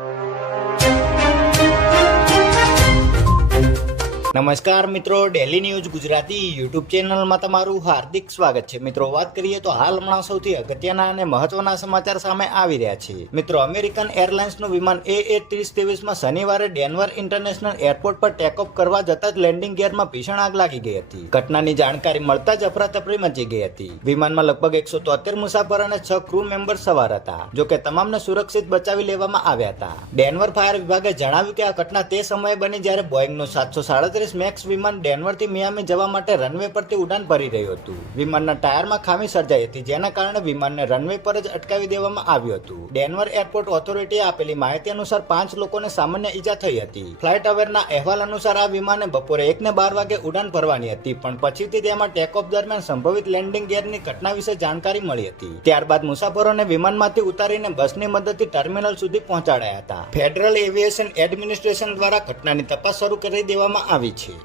you. નમસ્કાર મિત્રો daily news Gujarati YouTube ચેનલમાં તમારું હાર્દિક સ્વાગત છે. મિત્રો, વાત કરીએ તો હાલ હમણાં સૌથી અગત્યના અને મહત્વના સમાચાર સામે આવી રહ્યા છે. મિત્રો અમેરિકન એરલાઇન્સનું વિમાન એ એ ત્રીસ ત્રેવીસમાં શનિવારે ડેનવર ઇન્ટરનેશનલ એરપોર્ટ પર ટેકઓફ કરવા જતા જ લેન્ડિંગ ગિયરમાં ભીષણ આગ લાગી ગઈ હતી. ઘટનાની જાણકારી મળતા જ અફરાતફરી મચી ગઈ હતી. વિમાનમાં લગભગ એકસો તોતેર મુસાફર અને છ ક્રૂ મેમ્બર સવાર હતા, જો કે તમામને સુરક્ષિત બચાવી લેવામાં આવ્યા હતા. ડેનવર ફાયર વિભાગે જણાવ્યું કે આ ઘટના તે સમયે બની જ્યારે બોઈંગનું સાતસો સાડત્રીસ મેક્સ વિમાન ડેનવરથી મિયામી જવા માટે રનવે પરથી ઉડાન ભરી રહ્યું હતું. વિમાનના ટાયરમાં ખામી સર્જાઈ હતી, જેના કારણે વિમાનને રનવે પર જ અટકાવી દેવામાં આવ્યું હતું. ડેનવર એરપોર્ટ ઓથોરિટીએ આપેલી માહિતી અનુસાર પાંચ લોકોને સામાન્ય ઈજા થઈ હતી. ફ્લાઇટ અવેરના અહેવાલ અનુસાર આ વિમાને બપોરે એક ને બાર વાગે ઉડાન ભરવાની હતી, પણ પછીથી તેમાં ટેકઓફ દરમિયાન સંભવિત લેન્ડિંગ ગેરની ઘટના વિશે જાણકારી મળી હતી. ત્યારબાદ મુસાફરોને વિમાનમાંથી ઉતારીને બસની મદદથી ટર્મિનલ સુધી પહોંચાડાયા હતા. ફેડરલ એવિએશન એડમિનિસ્ટ્રેશન દ્વારા ઘટનાની તપાસ શરૂ કરી દેવામાં આવી છે